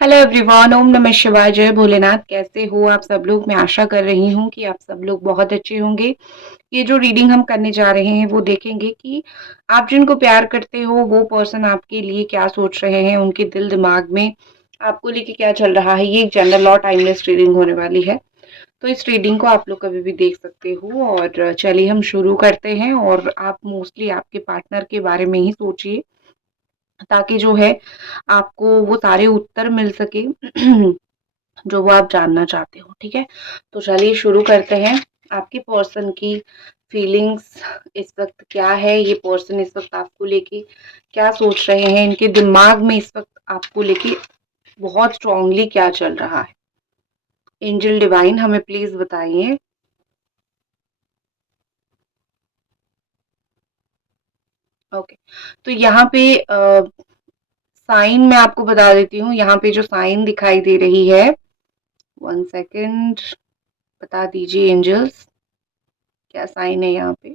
Hello everyone, ओम नमः शिवाय, जय भोलेनाथ। कैसे हो आप सब लोग? मैं आशा कर रही हूँ कि आप सब लोग बहुत अच्छे होंगे। ये जो रीडिंग हम करने जा रहे हैं वो देखेंगे कि आप जिनको प्यार करते हो वो पर्सन आपके लिए क्या सोच रहे हैं, उनके दिल दिमाग में आपको लेके क्या चल रहा है। ये एक जनरल और टाइमलेस रीडिंग होने वाली है, तो इस रीडिंग को आप लोग कभी भी देख सकते हो। और चलिए हम शुरू करते हैं। और आप मोस्टली आपके पार्टनर के बारे में ही सोचिए, ताकि जो है आपको वो सारे उत्तर मिल सके जो वो आप जानना चाहते हो। ठीक है, तो चलिए शुरू करते हैं। आपके पर्सन की फीलिंग्स इस वक्त क्या है, ये पर्सन इस वक्त आपको लेके क्या सोच रहे हैं, इनके दिमाग में इस वक्त आपको लेके बहुत स्ट्रांगली क्या चल रहा है। एंजल डिवाइन हमें प्लीज बताइए। ओके, तो यहाँ पे साइन मैं आपको बता देती हूँ। यहाँ पे जो साइन दिखाई दे रही है, वन सेकेंड, बता दीजिए एंजल्स क्या साइन है यहाँ पे।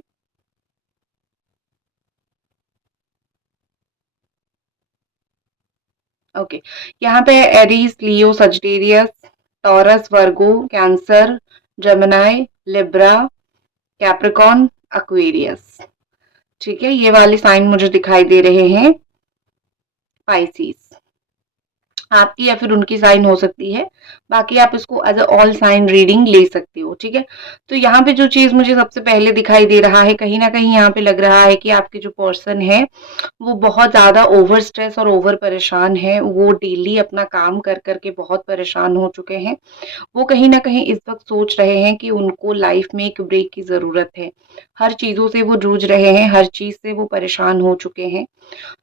ओके, यहाँ पे Aries, Leo, Sagittarius, Taurus, Virgo, Cancer, Gemini, Libra, Capricorn, Aquarius. ठीक है, ये वाले साइन मुझे दिखाई दे रहे हैं। पाइसिस आपकी या फिर उनकी साइन हो सकती है, बाकी आप इसको as a all sign reading ले सकते हो। ठीक है, तो यहाँ पे जो चीज मुझे सबसे पहले दिखाई दे रहा है, कहीं ना कहीं यहाँ पे लग रहा है कि आपके जो पर्सन है वो बहुत ज्यादा ओवर स्ट्रेस और ओवर परेशान है। वो डेली अपना काम कर करके बहुत परेशान हो चुके हैं। वो कहीं न कहीं इस वक़्त सोच रहे हैं कि उनको लाइफ़ में एक ब्रेक की ज़रूरत है। हर चीज़ों से वो जूझ रहे हैं, हर चीज़ से वो परेशान हो चुके हैं।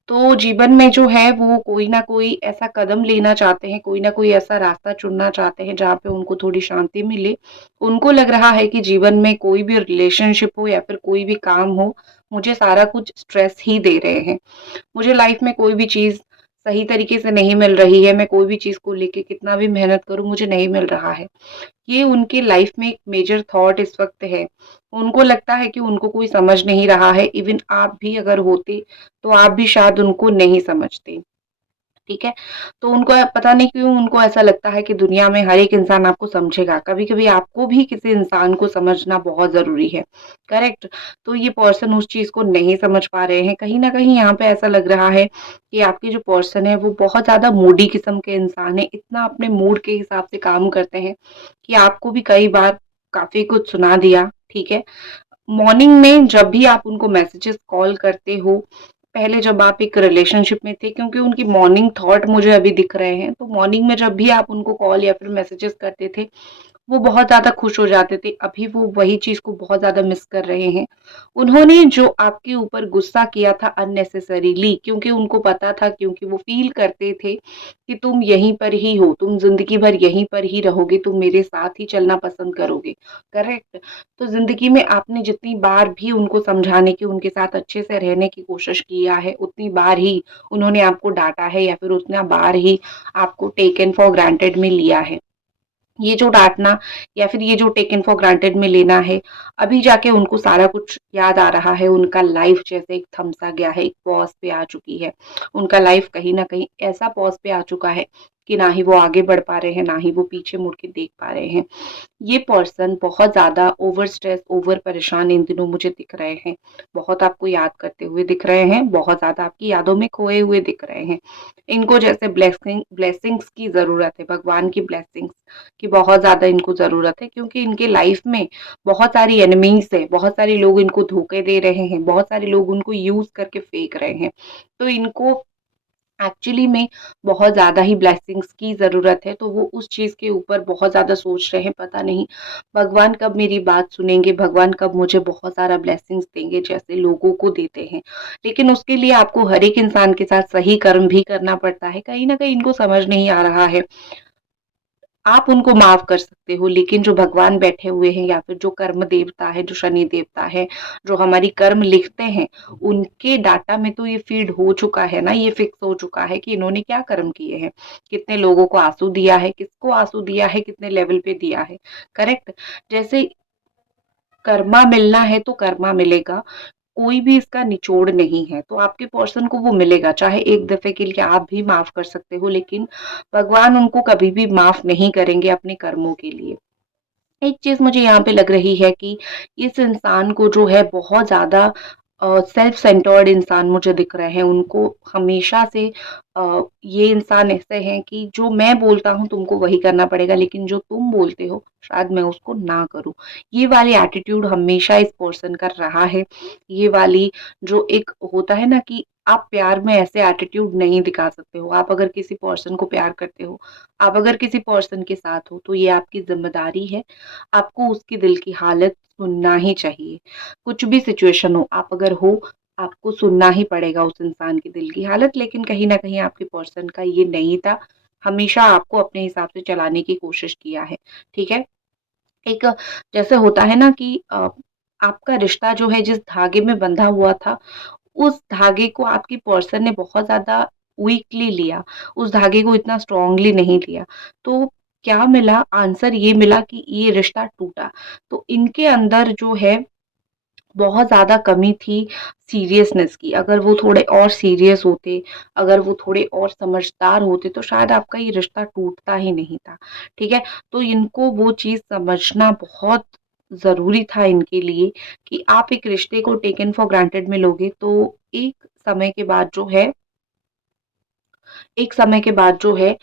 तो जीवन में जो है वो कोई न कोई ऐसा कदम लेना चाहते हैं, कोई न कोई ऐसा रास्ता चुनना चाहते हैं जहाँ पे उनको थोड़ी शांति मिले। उनको लग रहा है कि जीवन में कोई भी रिलेशनशिप हो या फिर कोई भी काम हो, मुझे सारा कुछ स्ट्रेस ही दे रहे हैं। मुझे लाइफ में कोई भी चीज़ सही तरीके से नहीं मिल रही है, मैं कोई भी चीज़ को लेके कितना भी मेहनत करूँ मुझे नहीं मिल रहा है। ये उनकी लाइफ में एक मेजर थॉट इस वक़्त है। उनको लगता है कि उनको कोई समझ नहीं रहा है, इवन आप भी अगर होते, तो आप भी शायद उनको नहीं समझते। ठीक है? तो उनको पता नहीं क्यों उनको ऐसा लगता है कि दुनिया में हर एक इंसान आपको समझेगा। कभी-कभी आपको भी किसी इंसान को समझना बहुत ज़रूरी है, करेक्ट? तो ये पर्सन उस चीज़ को नहीं समझ पा रहे हैं। कहीं न कहीं यहाँ पे ऐसा लग रहा है कि आपके जो पर्सन है वो बहुत ज़्यादा मूडी किस्म के इंसान हैं। इतना अपने मूड के हिसाब से काम करते हैं कि आपको भी कई बार काफ़ी कुछ सुना दिया, ठीक है? मॉर्निंग में जब भी आप उनको मैसेजेस कॉल करते हो, पहले जब आप एक रिलेशनशिप में थे, क्योंकि उनकी मॉर्निंग थॉट मुझे अभी दिख रहे हैं, तो मॉर्निंग में जब भी आप उनको कॉल या फिर मैसेजेस करते थे, वो बहुत ज़्यादा खुश हो जाते थे। अभी वो वही चीज़ को बहुत ज़्यादा मिस कर रहे हैं। उन्होंने जो आपके ऊपर गुस्सा किया था अननेसेसरीली, क्योंकि उनको पता था, क्योंकि वो फ़ील करते थे कि तुम यहीं पर ही हो, तुम ज़िंदगी भर यहीं पर ही रहोगे, तुम मेरे साथ ही चलना पसंद करोगे, करेक्ट? तो ज़िंदगी में आपने जितनी बार भी उनको समझाने की, उनके साथ अच्छे से रहने की कोशिश किया है, उतनी बार ही उन्होंने आपको डाँटा है या फिर उतना बार ही आपको टेकन फॉर ग्रांटेड में लिया है। ये जो डाँटना या फिर ये जो टेकन फॉर ग्रांटेड में लेना है, अभी जाके उनको सारा कुछ याद आ रहा है। उनका लाइफ जैसे एक थम सा गया है, एक पॉज़ पे आ चुकी है। उनका लाइफ कहीं न कहीं ऐसा पॉज़ पे आ चुका है कि ना ही वो आगे बढ़ पा रहे हैं, ना ही वो पीछे मुड़ के देख पा रहे हैं। ये पर्सन बहुत ज़्यादा ओवर स्ट्रेस, ओवर परेशान इन दिनों मुझे दिख रहे हैं। बहुत आपको याद करते हुए दिख रहे हैं, बहुत ज़्यादा आपकी यादों में खोए हुए दिख रहे हैं। इनको जैसे ब्लेसिंग्स की ज़रूरत है, भगवान की ब्लेसिंग्स की बहुत ज़्यादा इनको ज़रूरत है, क्योंकि इनके लाइफ में बहुत सारी एनिमीज़ है, बहुत सारे लोग इनको धोखे दे रहे हैं, बहुत सारे लोग उनको यूज़ करके फेंक रहे हैं। तो इनको एक्चुअली में बहुत ज़्यादा ही ब्लेसिंग्स की ज़रूरत है, तो वो उस चीज़ के ऊपर बहुत ज़्यादा सोच रहे हैं, पता नहीं भगवान कब मेरी बात सुनेंगे, भगवान कब मुझे बहुत सारा ब्लेसिंग्स देंगे जैसे लोगों को देते हैं। लेकिन उसके लिए आपको हर एक इंसान के साथ सही कर्म भी करना पड़ता है, कहीं न कहीं इनको समझ नहीं आ रहा है। आप उनको माफ़ कर सकते हो, लेकिन जो भगवान बैठे हुए हैं या फिर जो कर्म देवता है, जो शनि देवता है, जो हमारी कर्म लिखते हैं, उनके डाटा में तो ये फ़ीड हो चुका है ना, ये फ़िक्स हो चुका है कि इन्होंने क्या कर्म किए हैं। कितने लोगों को आँसू दिया है, किसको आँसू दिया है, कितने लेवल पे दिया है, करेक्ट? जैसे कर्मा मिलना है तो कर्मा मिलेगा। कोई भी इसका निचोड़ नहीं है, तो आपके पर्सन को वो मिलेगा, चाहे एक दफ़े के लिए आप भी माफ़ कर सकते हो, लेकिन भगवान उनको कभी भी माफ़ नहीं करेंगे अपने कर्मों के लिए। एक चीज़ मुझे यहाँ पे लग रही है कि इस इंसान को जो है बहुत ज़्यादा सेल्फ सेंटर्ड इंसान मुझे दिख रहे हैं। उनको हमेशा से ये इंसान ऐसे हैं कि जो मैं बोलता हूँ तुमको वही करना पड़ेगा, लेकिन जो तुम बोलते हो शायद मैं उसको ना करूँ। ये वाली एटीट्यूड हमेशा इस पर्सन का रहा है। ये वाली जो एक होता है ना कि आप प्यार में ऐसे एटीट्यूड नहीं दिखा सकते हो। आप अगर किसी पर्सन को प्यार करते हो, आप अगर किसी पर्सन के साथ हो, तो ये आपकी ज़िम्मेदारी है। आपको उसके दिल की हालत सुनना ही चाहिए। कुछ भी सिचुएशन हो, आप अगर हो, आपको सुनना ही पड़ेगा उस इंसान के दिल की हालत, लेकिन कहीं न कहीं आपके पर्सन का ये नहीं था। हमेशा आपको अपने हिसाब से चलाने की कोशिश किया है, ठीक है? एक जैसे होता है ना कि आपका रिश्ता जो है जिस धागे में बंधा हुआ था, उस धागे को आपकी पर्सन ने बहुत ज़्यादा वीकली लिया, उस धागे को इतना स्ट्रॉन्गली नहीं लिया। तो क्या मिला? आंसर ये मिला कि ये रिश्ता टूटा। तो इनके अंदर जो है बहुत ज़्यादा कमी थी सीरियसनेस की। अगर वो थोड़े और सीरियस होते, अगर वो थोड़े और समझदार होते, तो शायद आपका ये रिश्ता टूटता ही नहीं था, ठीक है? तो इनको वो चीज़ समझना बहुत ज़रूरी था इनके लिए कि आप एक रिश्ते को टेकन फॉर ग्रांटेड में लोगे, तो समय के बाद जो है एक समय के बाद जो है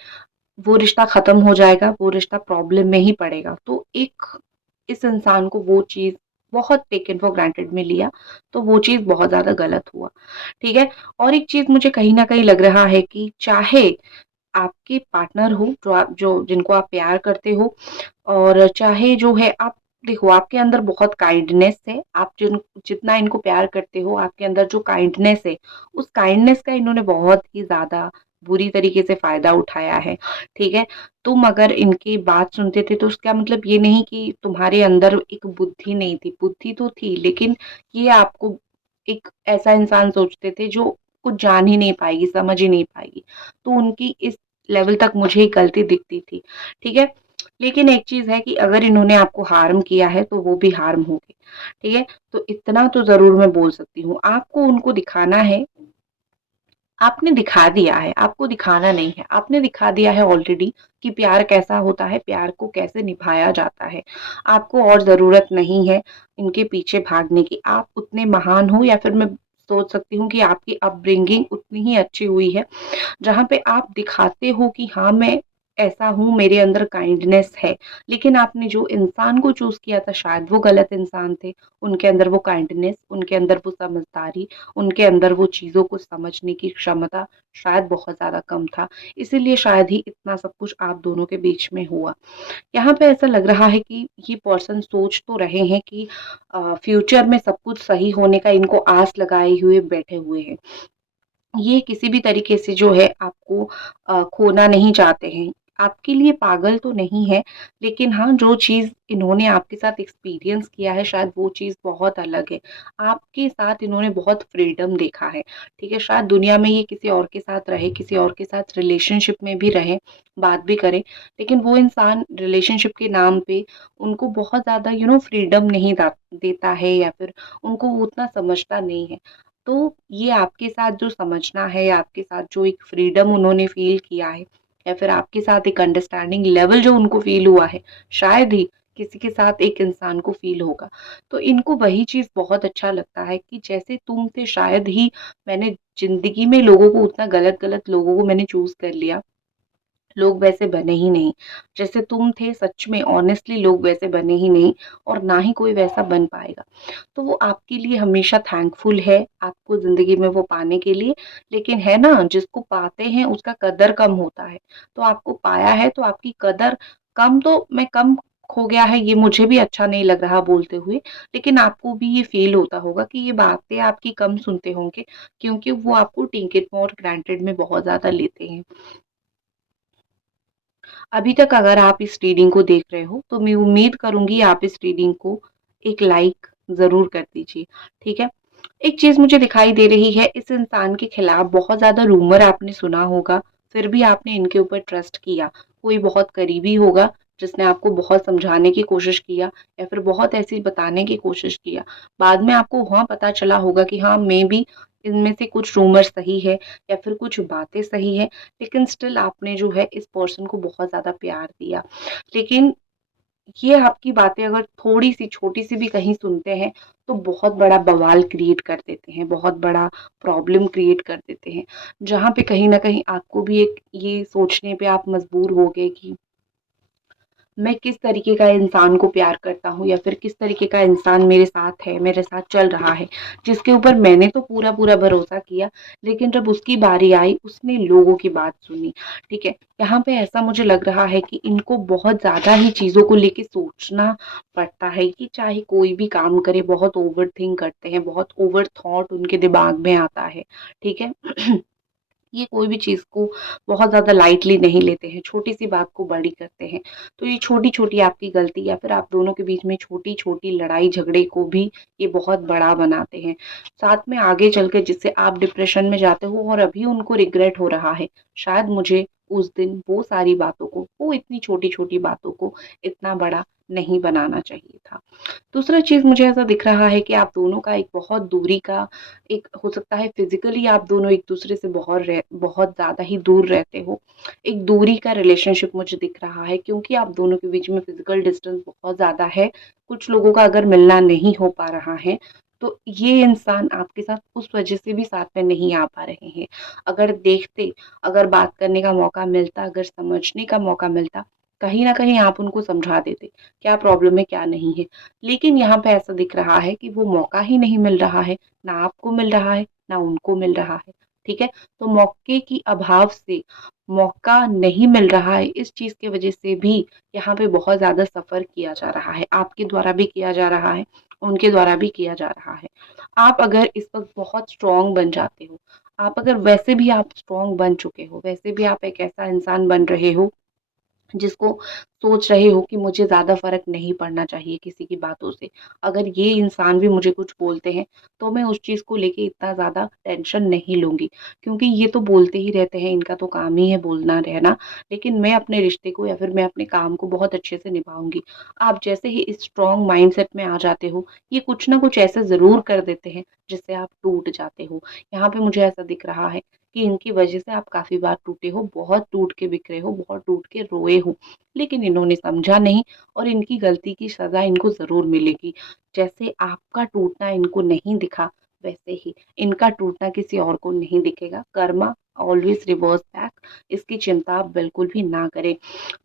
वो रिश्ता ख़त्म हो जाएगा, वो रिश्ता प्रॉब्लम में ही पड़ेगा। तो इस इंसान को वो चीज़ बहुत टेकन फॉर ग्रांटेड में लिया, तो वो चीज़ बहुत ज़्यादा गलत हुआ, ठीक है? और एक चीज़ मुझे कहीं न कहीं लग रहा है कि चाहे आपके पार्टनर हो, जो जिनको आप प्यार करते हो और चाहे जो है आप देखो आपके अंदर बहुत काइंडनेस है, आप जितना इनको प्यार करते हो, आपके अंदर जो काइंडनेस है, उस काइंडनेस का इन्होंने बहुत ही ज़्यादा बुरी तरीके से फ़ायदा उठाया है, ठीक है? तुम अगर इनकी बात सुनते थे तो उसका मतलब ये नहीं कि तुम्हारे अंदर एक बुद्धि नहीं थी, बुद्धि तो थी लेकिन ये आपको एक ऐसा इंसान सोचते थे जो कुछ जान ही नहीं पाएगी, समझ ही नहीं पाएगी। तो उनकी इस लेवल तक मुझे गलती दिखती थी, ठीक है? लेकिन एक चीज़ है कि अगर इन्होंने आपको हार्म किया है, तो वो भी हार्म होंगे, ठीक है? तो इतना तो ज़रूर मैं बोल सकती हूँ। आपको उनको दिखाना है, आपने दिखा दिया है, आपको दिखाना नहीं है। आपने दिखा दिया है ऑलरेडी कि प्यार कैसा होता है, प्यार को कैसे निभाया जाता है। आपको और ज़रूरत नहीं है इनके पीछे भागने की। आप उतने महान हो या फिर मैं सोच सकती हूँ कि आपकी अपब्रिंगिंग उतनी ही अच्छी हुई है जहाँ पे आप दिखाते हो कि हाँ, मैं ऐसा हूँ, मेरे अंदर काइंडनेस है। लेकिन आपने जो इंसान को चूज़ किया था शायद वो गलत इंसान थे। उनके अंदर वो काइंडनेस, उनके अंदर वो समझदारी, उनके अंदर वो चीज़ों को समझने की क्षमता शायद बहुत ज़्यादा कम था। इसीलिए शायद ही इतना सब कुछ आप दोनों के बीच में हुआ। यहाँ पे ऐसा लग रहा है कि ये पर्सन सोच तो रहे हैं कि फ्यूचर में सब कुछ सही होने का इनको आस लगाए हुए बैठे हुए हैं। ये किसी भी तरीके से जो है आपको खोना नहीं चाहते हैं। आपके लिए पागल तो नहीं है, लेकिन हाँ, जो चीज़ इन्होंने आपके साथ एक्सपीरियंस किया है शायद वो चीज़ बहुत अलग है। आपके साथ इन्होंने बहुत फ्रीडम देखा है, ठीक है? शायद दुनिया में ये किसी और के साथ रहे, किसी और के साथ रिलेशनशिप में भी रहें, बात भी करें, लेकिन वो इंसान रिलेशनशिप के नाम पे उनको बहुत ज़्यादा फ्रीडम नहीं देता है या फिर उनको वो उतना समझता नहीं है। तो ये आपके साथ जो समझना है या आपके साथ जो एक फ्रीडम उन्होंने फ़ील किया है या फिर आपके साथ एक अंडरस्टैंडिंग लेवल जो उनको फ़ील हुआ है, शायद ही किसी के साथ एक इंसान को फ़ील होगा। तो इनको वही चीज़ बहुत अच्छा लगता है कि जैसे तुम थे शायद ही मैंने ज़िंदगी में लोगों को उतना गलत-गलत लोगों को मैंने चूज़ कर लिया। लोग वैसे बने ही नहीं। जैसे तुम थे सच में ऑनेस्टली लोग वैसे बने ही नहीं और ना ही कोई वैसा बन पाएगा। तो वो आपके लिए हमेशा थैंकफुल है, आपको ज़िंदगी में वो पाने के लिए। लेकिन है ना, जिसको पाते हैं उसका कदर कम होता है। तो आपको पाया है तो आपकी कदर कम तो मैं कम हो गया है ये मुझे भी अच्छा नहीं लग रहा बोलते हुए, लेकिन आपको भी ये फ़ील होता होगा कि ये बातें आपकी कम सुनते होंगे क्योंकि वो आपको टेक इट फॉर ग्रांटेड में बहुत ज़्यादा लेते हैं। अभी तक अगर आप इस रीडिंग को देख रहे हो, तो मैं उम्मीद करूँगी आप इस रीडिंग को एक लाइक ज़रूर कर दीजिए, ठीक है? एक चीज़ मुझे दिखाई दे रही है, इस इंसान के खिलाफ बहुत ज़्यादा रूमर आपने सुना होगा, फिर भी आपने इनके ऊपर ट्रस्ट किया। कोई बहुत करीबी होगा जिसने आपको बहुत समझाने की कोशिश किया या फिर बहुत ऐसी बताने की कोशिश किया। बाद में आपको वहाँ पता चला होगा कि हाँ, मेबी इनमें से कुछ रूमर सही है या फिर कुछ बातें सही है, लेकिन स्टिल आपने जो है इस पर्सन को बहुत ज़्यादा प्यार दिया। लेकिन ये आपकी बातें अगर थोड़ी-सी छोटी-सी भी कहीं सुनते हैं, तो बहुत बड़ा बवाल क्रिएट कर देते हैं, बहुत बड़ा प्रॉब्लम क्रिएट कर देते हैं। जहाँ पे कहीं न कहीं आपको भी एक ये सोचने पे आप मजबूर हो गए कि मैं किस तरीके का इंसान को प्यार करता हूँ या फिर किस तरीके का इंसान मेरे साथ है, मेरे साथ चल रहा है, जिसके ऊपर मैंने तो पूरा-पूरा भरोसा किया, लेकिन जब उसकी बारी आई, उसने लोगों की बात सुनी, ठीक है? यहाँ पे ऐसा मुझे लग रहा है कि इनको बहुत ज़्यादा ही चीज़ों को लेके सोचना पड़ता है कि चाहे कोई भी काम करे, बहुत ओवरथिंक करते हैं, बहुत ओवर थॉट उनके दिमाग में आता है, ठीक है? ये कोई भी चीज़ को बहुत ज़्यादा लाइटली नहीं लेते हैं, छोटी-सी बात को बड़ी करते हैं। तो ये छोटी-छोटी आपकी गलती या फिर आप दोनों के बीच में छोटी-छोटी लड़ाई-झगड़े को भी ये बहुत बड़ा बनाते हैं। साथ में आगे चल के जिससे आप डिप्रेशन में जाते हो और अभी उनको रिग्रेट हो रहा है, शायद मुझे उस दिन वो सारी बातों को, वो इतनी छोटी-छोटी बातों को इतना बड़ा नहीं बनाना चाहिए था। दूसरा चीज़ मुझे ऐसा दिख रहा है कि आप दोनों का एक बहुत दूरी का एक हो सकता है फिज़िकली आप दोनों एक-दूसरे से बहुत ज़्यादा ही दूर रहते हो। एक दूरी का रिलेशनशिप मुझे दिख रहा है क्योंकि आप दोनों के बीच में फिज़िकल डिस्टेंस बहुत ज़्यादा है। कुछ लोगों का अगर मिलना नहीं हो पा रहा है, तो ये इंसान आपके साथ उस वज़ह से भी साथ में नहीं आ पा रहे हैं। अगर देखते, अगर बात करने का मौका मिलता, अगर समझने का मौका मिलता, कहीं न कहीं आप उनको समझा देते, क्या प्रॉब्लम है, क्या नहीं है। लेकिन यहाँ पे ऐसा दिख रहा है कि वो मौका ही नहीं मिल रहा है, ना आपको मिल रहा है, ना उनको मिल रहा है, ठीक है? तो मौके की अभाव से मौका नहीं मिल रहा है, इस चीज़ की वज़ह से भी यहाँ पे बहुत ज़्यादा सफ़र किया जा रहा है, आपके द्वारा भी किया जा रहा है, उनके द्वारा भी किया जा रहा है। आप अगर इस वक़्त बहुत स्ट्रॉन्ग बन जाते हो, आप अगर वैसे भी आप स्ट्रॉन्ग बन चुके हो, वैसे भी आप एक ऐसा इंसान बन रहे हो जिसको सोच रहे हो कि मुझे ज़्यादा फ़र्क नहीं पड़ना चाहिए किसी की बातों से। अगर ये इंसान भी मुझे कुछ बोलते हैं, तो मैं उस चीज़ को लेके इतना ज़्यादा टेंशन नहीं लूँगी, क्योंकि ये तो बोलते ही रहते हैं, इनका तो काम ही है बोलना रहना, लेकिन मैं अपने रिश्ते को या फिर मैं अपने काम को बहुत अच्छे से निभाऊँगी। आप जैसे ही इस स्ट्रॉन्ग माइंडसेट में आ जाते हो, ये कुछ ना कुछ ऐसा ज़रूर कर देते हैं, जिससे आप टूट जाते हो। यहाँ पे मुझे ऐसा दिख रहा है कि इनकी वजह से आप काफ़ी बार टूटे हो, बहुत टूट के बिखरे हो, बहुत टूट के रोए हो, लेकिन इन्होंने समझा नहीं और इनकी गलती की सज़ा इनको ज़रूर मिलेगी। जैसे आपका टूटना इनको नहीं दिखा, वैसे ही इनका टूटना किसी और को नहीं दिखेगा। कर्मा ऑलवेज़ रिवर्स बैक, इसकी चिंता आप बिल्कुल भी ना करें।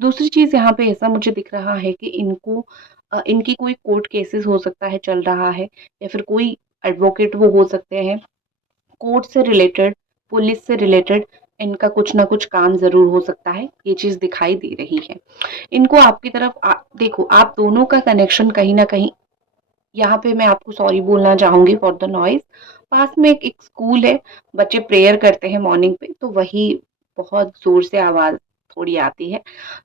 दूसरी चीज़ यहाँ पे ऐसा मुझे दिख रहा है कि इनको इनकी कोई कोर्ट केसेस हो सकता है चल रहा है या फिर कोई एडवोकेट वो हो सकते हैं। कोर्ट से रिलेटेड, पुलिस से रिलेटेड इनका कुछ ना कुछ काम ज़रूर हो सकता है, ये चीज़ दिखाई दे रही है। इनको आपकी तरफ देखो आप दोनों का कनेक्शन कहीं न कहीं यहाँ पे मैं आपको सॉरी बोलना चाहूँगी फॉर द नॉइज़। पास में एक स्कूल है, बच्चे प्रेयर करते हैं मॉर्निंग पे, तो वही बहुत ज़ोर से आवाज़ थोड़ी आती है,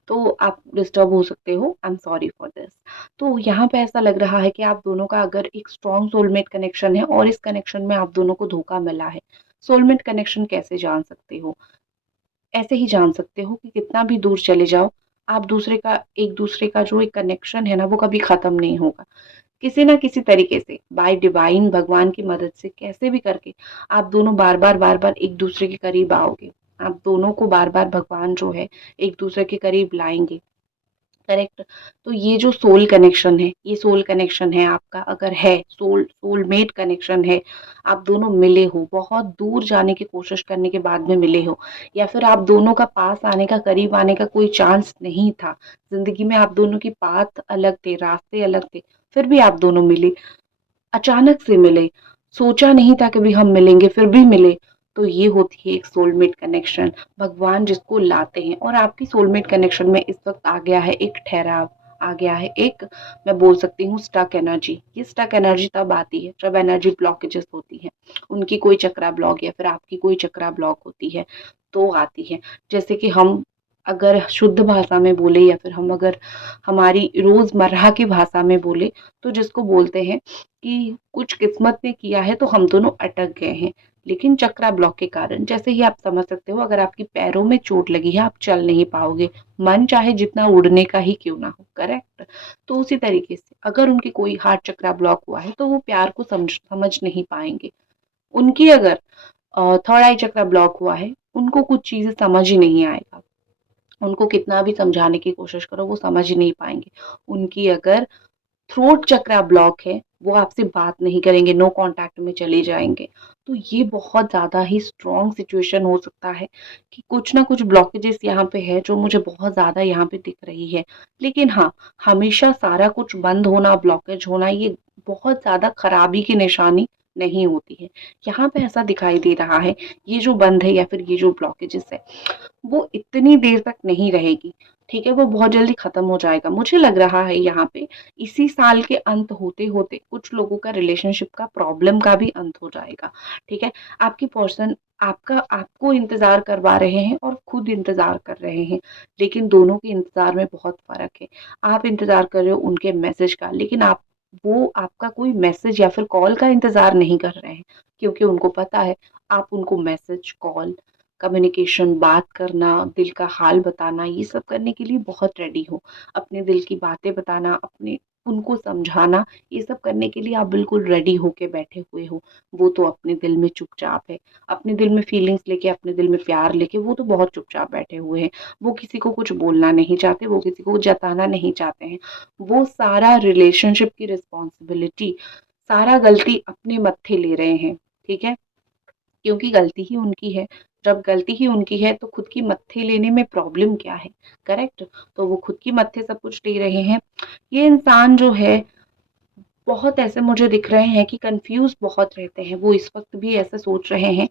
तो आप डिस्टर्ब हो सकते हो, I am sorry for this. तो यहाँ पे ऐसा लग रहा है कि आप दोनों का अगर एक स्ट्रॉन्ग सोलमेट कनेक्शन है और इस कनेक्शन में आप दोनों को धोखा मिला है। सोलमेट कनेक्शन कैसे जान सकते हो? ऐसे ही जान सकते हो कि कितना भी दूर चले जाओ, आप एक-दूसरे का जो एक कनेक्शन है ना, वो कभी ख़त्म नहीं होगा। किसी न किसी तरीके से बाय डिवाइन भगवान की मदद से कैसे भी करके आप दोनों बार-बार एक-दूसरे के करीब आओगे। आप दोनों को बार-बार भगवान जो है एक-दूसरे के करीब लाएँगे। करेक्ट। तो ये जो सोल कनेक्शन है, ये सोल कनेक्शन है आपका अगर है, सोलमेट कनेक्शन है, आप दोनों मिले हो, बहुत दूर जाने की कोशिश करने के बाद में मिले हो या फिर आप दोनों का पास आने का, करीब आने का कोई चांस नहीं था। ज़िंदगी में आप दोनों की पाथ अलग थे, रास्ते अलग थे, फिर भी आप दोनों मिले। अचानक से मिले, सोचा नहीं था कभी हम मिलेंगे, फिर भी मिले, तो ये होती है एक सोलमेट कनेक्शन, भगवान जिसको लाते हैं और आपकी सोलमेट कनेक्शन में इस वक़्त आ गया है एक ठहराव, आ गया है एक मैं बोल सकती हूँ स्टक एनर्जी। ये स्टक एनर्जी तब आती है जब एनर्जी ब्लॉकेजेस होती हैं, उनकी कोई चक्रा ब्लॉक या फिर आपकी कोई चक्रा ब्लॉक होती है, तो आती है। जैसे कि हम अगर शुद्ध भाषा में बोले या फिर हम अगर हमारी रोज़मर्रा की भाषा में बोले, तो जिसको बोलते हैं कि कुछ किस्मत ने किया है तो हम दोनों अटक गए हैं। लेकिन चक्रा ब्लॉक के कारण, जैसे ही आप समझ सकते हो, अगर आपकी पैरों में चोट लगी है, आप चल नहीं पाओगे, मन चाहे जितना उड़ने का ही क्यों ना हो, करेक्ट। तो उसी तरीके से अगर उनकी कोई हार्ट चक्रा ब्लॉक हुआ है तो वो प्यार को समझ नहीं पाएंगे। उनकी अगर थर्ड आई चक्रा ब्लॉक हुआ है, उनको कुछ चीजें समझ ही नहीं आएगा, उनको कितना भी समझाने की कोशिश करो वो समझ ही नहीं पाएंगे। उनकी अगर थ्रोट चक्रा ब्लॉक है, वो आपसे बात नहीं करेंगे, नो कांटेक्ट में चले जाएंगे। तो ये बहुत ज़्यादा ही स्ट्रॉन्ग सिचुएशन हो सकता है कि कुछ ना कुछ ब्लॉकेजेस यहाँ पे है जो मुझे बहुत ज़्यादा यहाँ पे दिख रही है। लेकिन हाँ, हमेशा सारा कुछ बंद होना, ब्लॉकेज होना, ये बहुत ज़्यादा खराबी की निशानी नहीं होती है। यहाँ पे ऐसा दिखाई दे रहा है, ये जो बंद है या फिर ये जो ब्लॉकेजेस है, वो इतनी देर तक नहीं रहेगी, ठीक है, वो बहुत जल्दी खत्म हो जाएगा। मुझे लग रहा है यहाँ पे इसी साल के अंत होते होते कुछ लोगों का रिलेशनशिप का प्रॉब्लम का भी अंत हो जाएगा, ठीक है। आपकी पर्सन आपको इंतजार करवा रहे हैं और खुद इंतजार कर रहे हैं, लेकिन दोनों के इंतजार में बहुत फर्क है। आप इंतजार कर रहे हो उनके मैसेज का, लेकिन वो आपका कोई मैसेज या फिर कॉल का इंतजार नहीं कर रहे हैं, क्योंकि उनको पता है आप उनको मैसेज, कॉल, कम्युनिकेशन, बात करना, दिल का हाल बताना, ये सब करने के लिए बहुत रेडी हो। अपने दिल की बातें बताना, अपने उनको समझाना, ये सब करने के लिए आप बिल्कुल रेडी होके बैठे हुए हो। वो तो अपने दिल में चुपचाप है, अपने दिल में फीलिंग्स लेके, अपने दिल में प्यार लेके वो तो बहुत चुपचाप बैठे हुए हैं। वो किसी को कुछ बोलना नहीं चाहते, वो किसी को जताना नहीं चाहते हैं। वो सारा रिलेशनशिप की रिस्पॉन्सिबिलिटी, सारा गलती अपने मत्थे ले रहे हैं, ठीक है, क्योंकि गलती ही उनकी है। जब गलती ही उनकी है तो खुद की मत्थे लेने में प्रॉब्लम क्या है, करेक्ट। तो वो खुद की मत्थे सब कुछ ले रहे हैं। ये इंसान जो है, बहुत ऐसे मुझे दिख रहे हैं कि कंफ्यूज बहुत रहते हैं। वो इस वक्त भी ऐसे सोच रहे हैं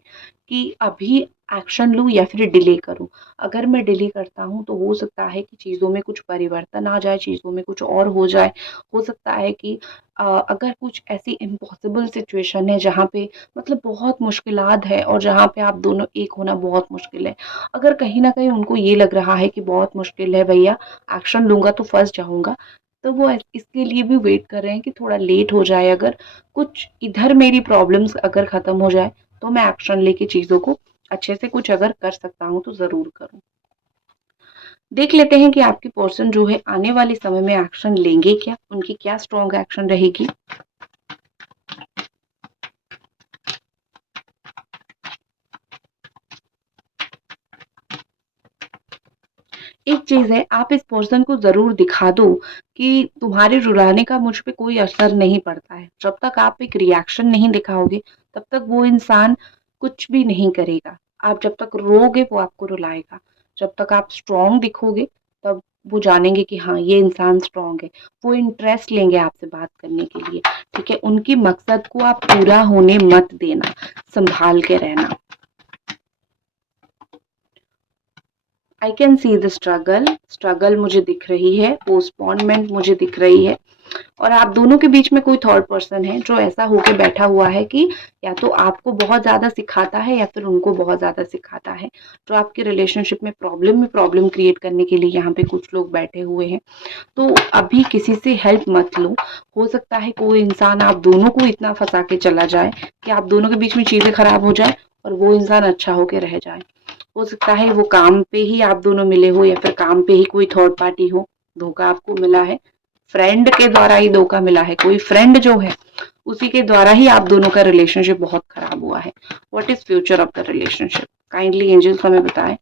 कि अभी एक्शन लूं या फिर डिले करूं। अगर मैं डिले करता हूं तो हो सकता है कि चीज़ों में कुछ परिवर्तन आ जाए, चीज़ों में कुछ और हो जाए। हो सकता है कि अगर कुछ ऐसी इम्पॉसिबल सिचुएशन है जहाँ पे मतलब बहुत मुश्किलात है और जहाँ पे आप दोनों एक होना बहुत मुश्किल है, अगर कहीं ना कहीं उनको ये लग रहा है कि बहुत मुश्किल है भैया, एक्शन लूंगा तो फंस जाऊंगा, तो वो इसके लिए भी वेट कर रहे हैं कि थोड़ा लेट हो जाए। अगर कुछ इधर मेरी प्रॉब्लम्स अगर खत्म हो जाए तो मैं एक्शन लेके चीजों को अच्छे से कुछ अगर कर सकता हूँ तो जरूर करूँ। देख लेते हैं कि आपकी पर्सन जो है आने वाले समय में एक्शन लेंगे क्या, उनकी क्या स्ट्रॉन्ग एक्शन रहेगी। एक चीज है, आप इस पर्सन को जरूर दिखा दो कि तुम्हारे रुलाने का मुझ पे कोई असर नहीं पड़ता है। जब तक आप एक रिएक्शन नहीं दिखाओगे तब तक वो इंसान कुछ भी नहीं करेगा। आप जब तक रोगे वो आपको रुलाएगा। जब तक आप स्ट्रांग दिखोगे तब वो जानेंगे कि हाँ ये इंसान स्ट्रांग है। वो इंटरेस्ट लेंगे आपसे बात करने के लिए, ठीक है। उनकी मकसद को आप पूरा होने मत देना, संभाल के रहना। I can see the struggle मुझे दिख रही है, पोस्टपोनमेंट मुझे दिख रही है। और आप दोनों के बीच में कोई थर्ड पर्सन है जो ऐसा होके बैठा हुआ है कि या तो आपको बहुत ज्यादा सिखाता है या फिर उनको बहुत ज्यादा सिखाता है। जो आपके रिलेशनशिप में प्रॉब्लम क्रिएट करने के लिए यहाँ पे कुछ लोग बैठे हुए हैं। तो अभी किसी से हेल्प मत लो। हो सकता है कोई इंसान आप दोनों को इतना फंसा के चला जाए कि आप दोनों के बीच में चीजें खराब हो जाए और वो इंसान अच्छा होके रह जाए। हो सकता है वो काम पे ही आप दोनों मिले हो या फिर काम पे ही कोई थर्ड पार्टी हो, धोखा आपको मिला है, फ्रेंड के द्वारा ही धोखा मिला है। कोई फ्रेंड जो है उसी के द्वारा ही आप दोनों का रिलेशनशिप बहुत खराब हुआ है। What is future of the relationship, kindly angels हमें बताएं।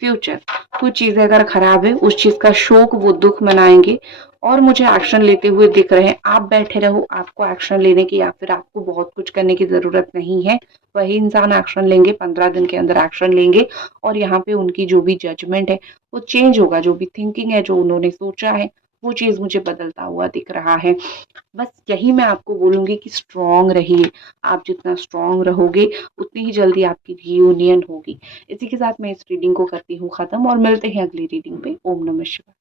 फ्यूचर, कुछ चीजें अगर खराब है उस चीज का शोक वो दुख मनाएंगे और मुझे एक्शन लेते हुए दिख रहे हैं। आप बैठे रहो, आपको एक्शन लेने की या फिर आपको बहुत कुछ करने की जरूरत नहीं है। वही इंसान एक्शन लेंगे, 15 दिन के अंदर एक्शन लेंगे और यहाँ पे उनकी जो भी जजमेंट है वो चेंज होगा। जो भी थिंकिंग है, जो उन्होंने सोचा है, वो चीज मुझे बदलता हुआ दिख रहा है। बस यही मैं आपको बोलूंगी कि स्ट्रांग रहिए। आप जितना स्ट्रांग रहोगे उतनी ही जल्दी आपकी रियूनियन होगी। इसी के साथ मैं इस रीडिंग को करती हूँ खत्म और मिलते हैं अगली रीडिंग पे। ओम नमः शिवाय।